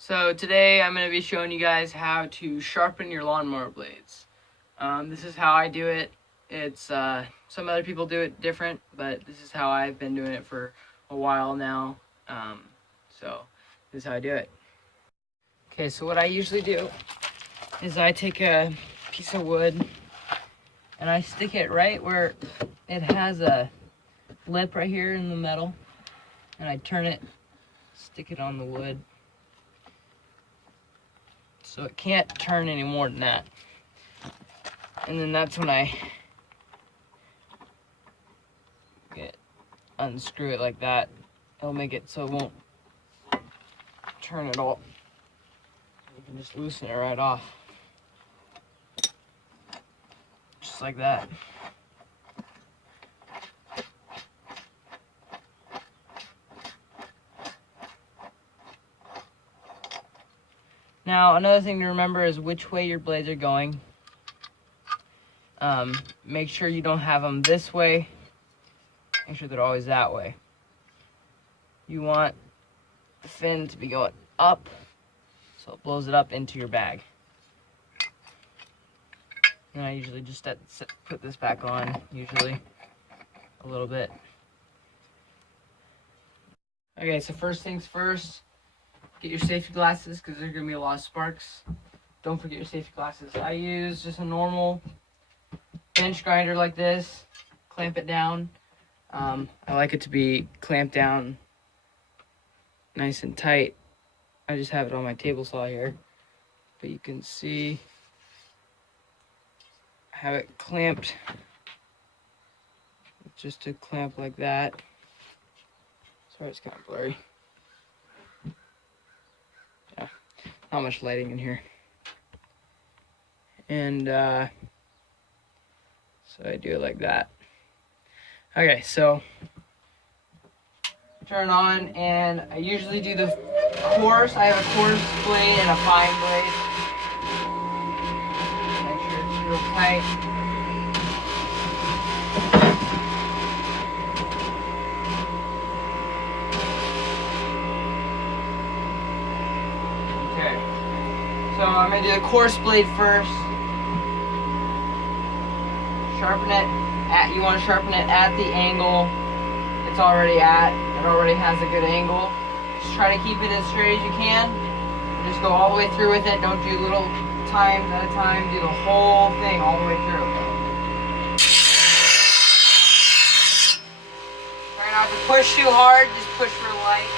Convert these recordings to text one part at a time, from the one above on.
So today I'm going to be showing you guys how to sharpen your lawnmower blades. This is how I do it. It's some other people do it different, but this is how I've been doing it for a while now. So this is how I do it. Okay, so what I usually do is I take a piece of wood and I stick it right where it has a lip right here in the metal, and I turn it, stick it on the wood. So it can't turn any more than that. And then that's when I unscrew it like that. It'll make it so it won't turn at all. You can just loosen it right off. Just like that. Now, another thing to remember is which way your blades are going. Make sure you don't have them this way. Make sure they're always that way. You want the fin to be going up, so it blows it up into your bag. And I usually just put this back on, usually a little bit. Okay, so first things first. Get your safety glasses because there's going to be a lot of sparks. Don't forget your safety glasses. I use just a normal bench grinder like this. Clamp it down. I like it to be clamped down nice and tight. I just have it on my table saw here. But you can see I have it clamped. Just to clamp like that. Sorry, it's kind of blurry. Not much lighting in here. And so I do it like that. Okay, so turn on, and I usually do the coarse. I have a coarse blade and a fine blade. Make sure it's real tight. So I'm going to do the coarse blade first. Sharpen it you want to sharpen it at the angle it's already at. It already has a good angle. Just try to keep it as straight as you can. Just go all the way through with it. Don't do little times at a time. Do the whole thing all the way through. Try not to push too hard. Just push real light.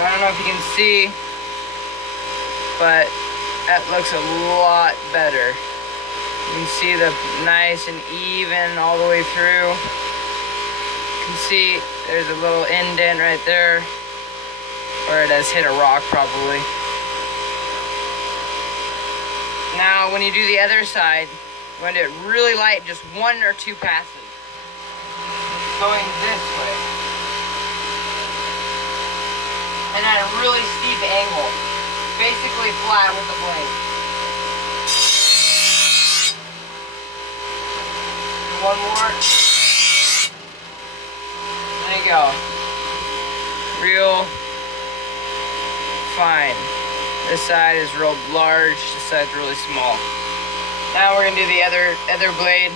I don't know if you can see, but that looks a lot better. You can see the nice and even all the way through. You can see there's a little indent right there where it has hit a rock probably. Now when you do the other side, you want to do it really light, just 1 or 2 passes. Going this way. And at a really steep angle, basically flat with the blade. One more. There you go. Real fine. This side is real large, this side's really small. Now we're gonna do the other blade.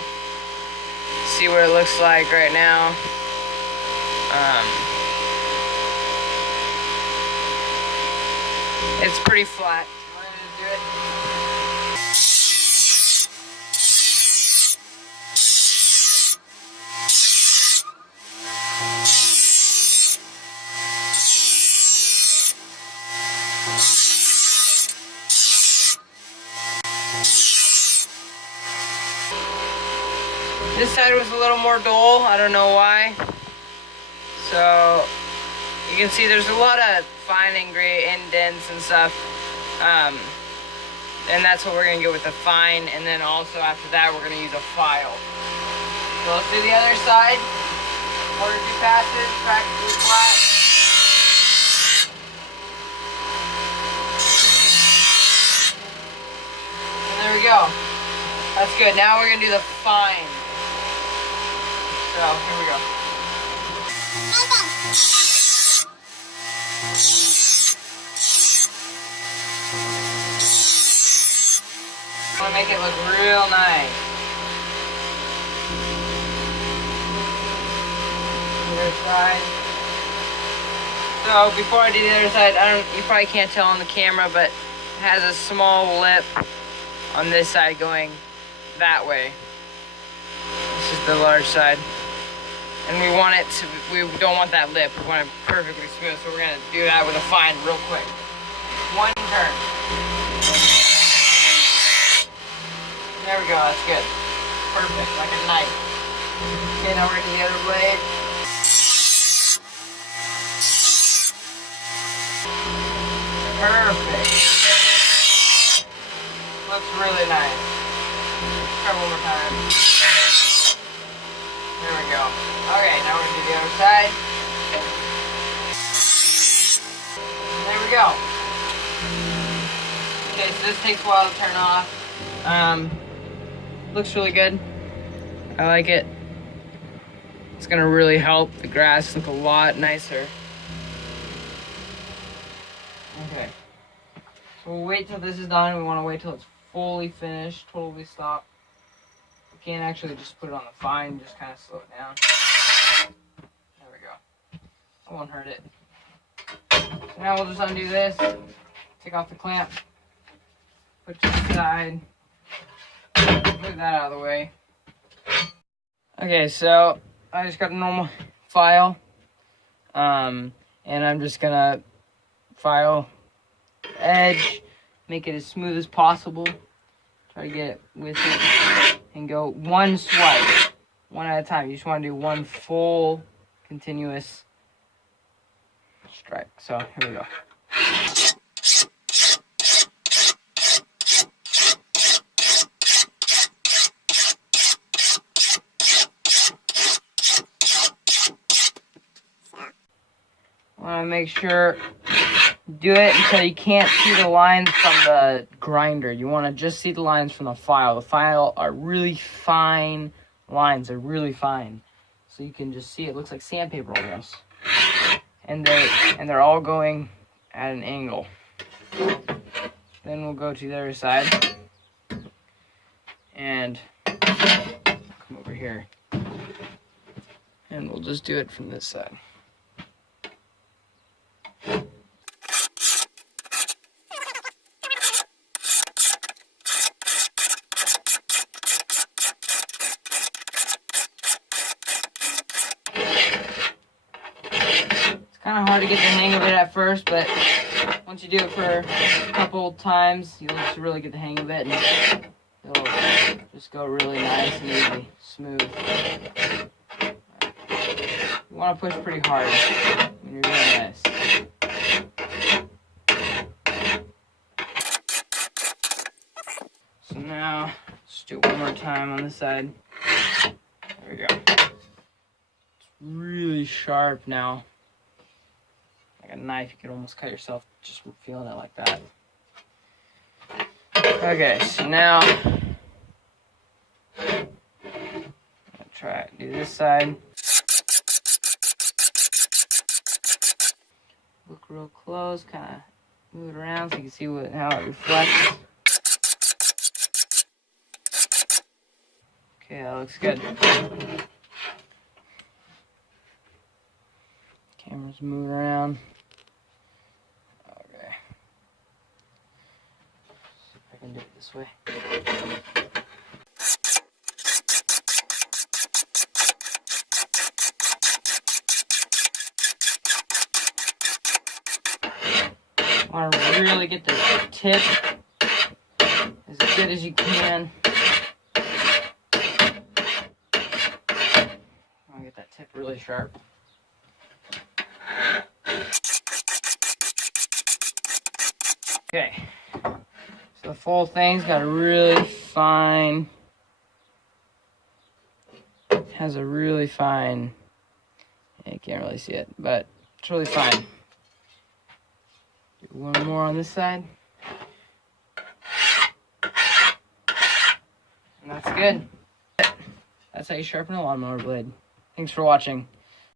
See what it looks like right now. It's pretty flat. We're going to do it. This side was a little more dull. I don't know why. So you can see there's a lot of fine and gray indents and stuff, and that's what we're going to get with the fine, and then also after that we're going to use a file. So let's do the other side. 1 or 2 passes, practically flat. looks good. Now we're gonna do the fine. So here we go. I want to make it look real nice. Other side. So before I do the other side, you probably can't tell on the camera, but it has a small lip on this side going that way. This is the large side. And we don't want that lip. We want it perfectly smooth, so we're gonna do that with a fine real quick. One turn. There we go, that's good. Perfect, like a knife. Okay, now we're gonna do the other blade. Perfect. Looks really nice. Try one more time. There we go. Okay, now we're gonna do the other side. There we go. Okay, so this takes a while to turn off. Looks really good. I like it. It's gonna really help the grass look a lot nicer. Okay. So we'll wait till this is done. We want to wait till it's fully finished, totally stopped. We can't actually just put it on the fine, just kind of slow it down. There we go. That won't hurt it. So now we'll just undo this, take off the clamp, put it to the side, move that out of the way. Okay, so I just got a normal file, and I'm just gonna file the edge, make it as smooth as possible, try to get it with it, and go one swipe, one at a time. You just want to do one full continuous strike. So here we go. I want to make sure do it until you can't see the lines from the grinder. You want to just see the lines from the file. The file are really fine lines. They're really fine. So you can just see it looks like sandpaper almost. And they're all going at an angle. Then we'll go to the other side. And come over here. And we'll just do it from this side. Kind of hard to get the hang of it at first, but once you do it for a couple times, you'll just really get the hang of it, and it'll just go really nice and easy, smooth. You want to push pretty hard when you're doing this. So now, let's do it one more time on this side. There we go. It's really sharp now. Like a knife, you could almost cut yourself just from feeling it like that. Okay, so now I'm gonna try it. Do this side. Look real close, kind of move it around so you can see how it reflects. Okay, that looks good. Camera's moving around. Okay. See if I can do it this way. Want to really get the tip as good as you can. Want to get that tip really sharp. Okay, so the full thing's got a really fine, has a really fine, you can't really see it, but it's really fine. Do one more on this side. And That's good. That's how you sharpen a lawnmower blade. Thanks for watching.